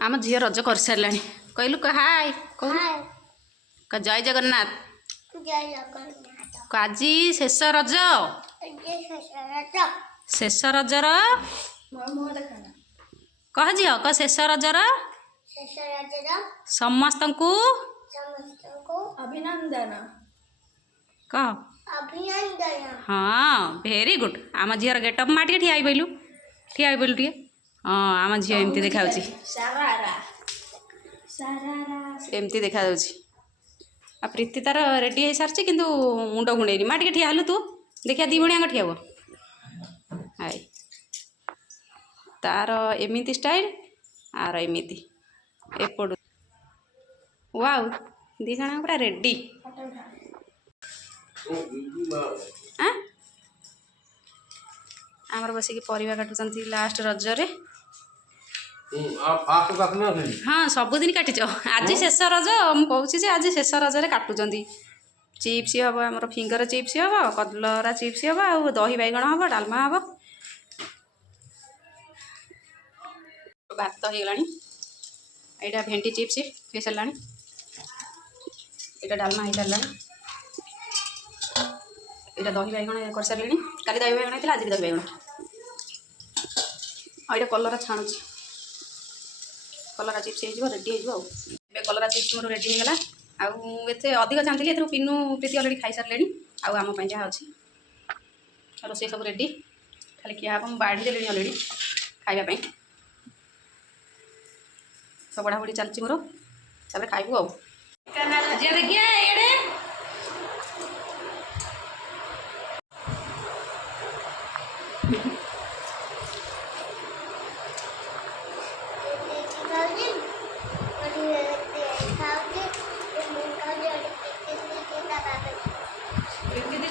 आम झी रज कर सारा कहलु कह हाय कह जय जगन्नाथ आज शेष रज शेष रजर कह झी कह शेष रजर समस्त को अभिनंदन कह अभिनंदन। हाँ भेरी गुड आम झीर गेटअप माँ टे ठिया बोलू ठिया बोलू टे हाँ आम झी एमती देखा एमती देखा आ प्रीति तार रेडी हो सारी कि मुंड गुंडेनी माँ टे ठिया हलु तू देखिया दी भणिया ठिया हो हाय तार एमती स्टाइल आर एमती एपड़ वाओ दी जण पूरा रेडी आमर बसिक परिवा काटुंट लास्ट रजरे हाँ सबुदिन काटिच आज शेष रज मुझे आज शेष रजरे काटुंट चिप्स हम आम फिंगर चिप्स हम कलरा चिप्स हम आ दही बैगण हम डालमा हम भात हो गला यहाँ भेंडी चिप्स हो सारा यहाँ डालमा हो सारा यहाँ दही बैगण कर सारे काली दही बैगण होता आज दही बैगण यहाँ कलरा छाणु कलरा चिप्स हो रेडी हो कलरा चिप्स मोर रेडी होगा आते अधिक चाहती ए पिनू प्रीति अलरेडी खाई सारे आम जहाँ अच्छी रोसे सब रेडी खाली क्या हम बाढ़ी देनी अलरेडी खावाई सब बढ़ाबड़ी चलती मोर तापर खाइबू आ देखिए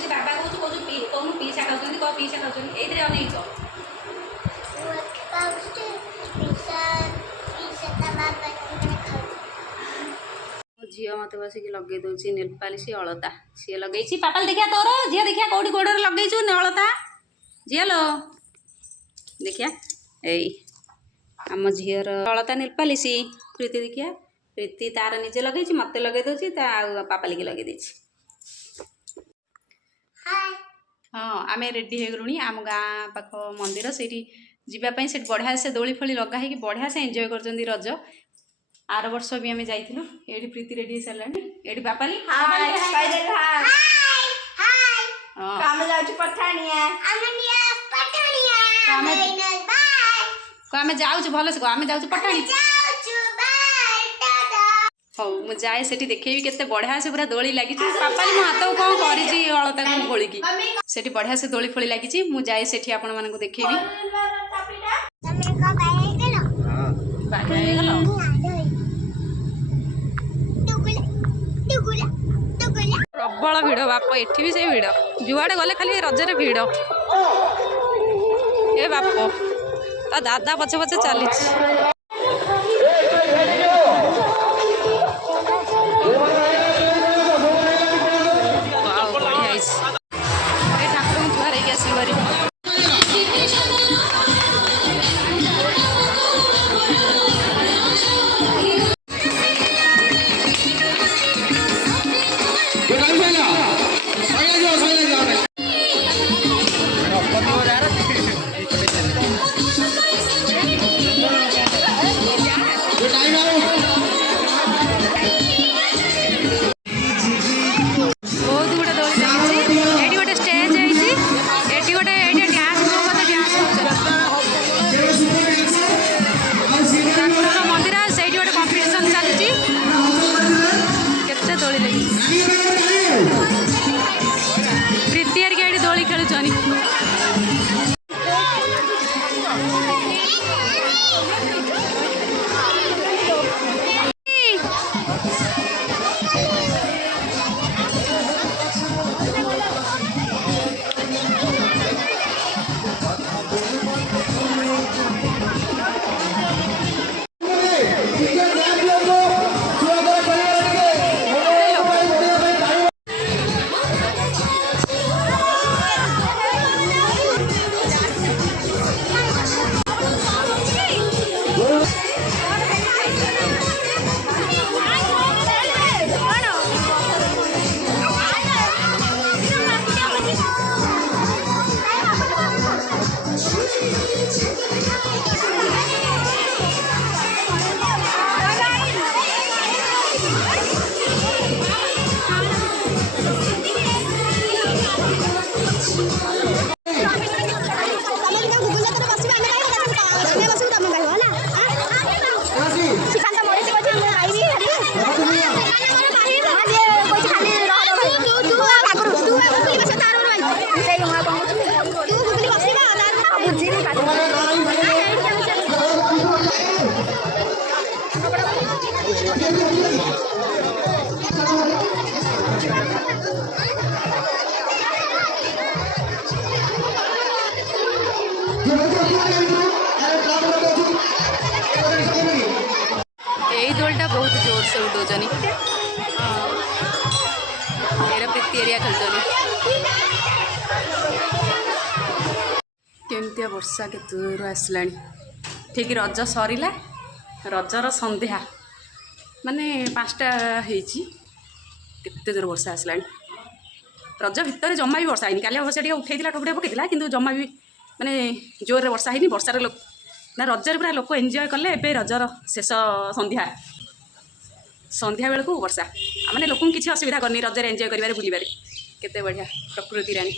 बाबा कौन पीसा खाऊँ कौ पीसा खाऊँ ये अनेक झी मत बसिक लगे दूसरी नेल पालिश अलता सी लगे पापाल देखिया तोर झी देखिया कौटी गोड़ लगे अलता झी लो देखिया यही आम झीर अलता नेल पालिश प्रीति देखिया प्रीति तार निजे लगे मत लगे दूसरी पापाली की लगे हाँ आम रेडी हो गलुणी आम गाँ पाख मंदिर से जीवाई से बढ़िया से दोली फोली लगा बढ़िया से एंजॉय कर रज आर वर्ष भी आम जाइलु ये प्रीति रेडी हो सारा ये पापाली आम जाऊँ भल से आम जाऊँ पठाणी हौ मु जाए से देखेबी केते बढ़िया से पूरा दोली लगी पापाली मो हाथ कौन कर अलता को खोलिकी से बढ़िया से दोली फोली लगी मु जाए से आपण मानक देखेबी प्रबल भिड़ बाप एठी भी से भिड़ जुआड़े गले खाली रजरे भिड़ ए बाप ता दादा पछे पछे चली ठाकुर जुआर है आसबारी ଟା ବହୁତ ଜୋର ସେ ଉଡଉଛନ୍ତି ଏରା ପ୍ରୀତି ଏରିଆ ଖେଳୁଛନ୍ତି କେମିତିଆ ବର୍ଷା କେତେ ଦୂର ଆସିଲାଣି ଠିକ୍ ରଜ ସରିଲା ରଜର ସନ୍ଧ୍ୟା ମାନେ 5ଟା ହେଇଛି କେତେ ଜୋର ବର୍ଷା ଆସିଲାଣି ରଜ ଭିତରେ ଜମା ବି ବର୍ଷା ହେଇନି କାଲି ଅବଶ୍ୟ ଟିକେ ଉଠେଇଥିଲା ଟୋପଟେ ପକେଇଥିଲା କିନ୍ତୁ ଜମା ବି ମାନେ ଜୋରରେ ବର୍ଷା ହେଇନି ବର୍ଷାରେ ଲୋକ ନା ରଜରେ ପୁରା ଲୋକ ଏନ୍ଜୟ କଲେ ଏବେ ରଜର ଶେଷ ସନ୍ଧ୍ୟା ବେଳକୁ ବର୍ଷା ମାନେ ଲୋକଙ୍କୁ କିଛି ଅସୁବିଧା କରିନି ରଜରେ ଏନ୍ଜୟ କରିବାରେ ବୁଲିବାରେ କେତେ ବଢ଼ିଆ ପ୍ରକୃତି ରାଣୀ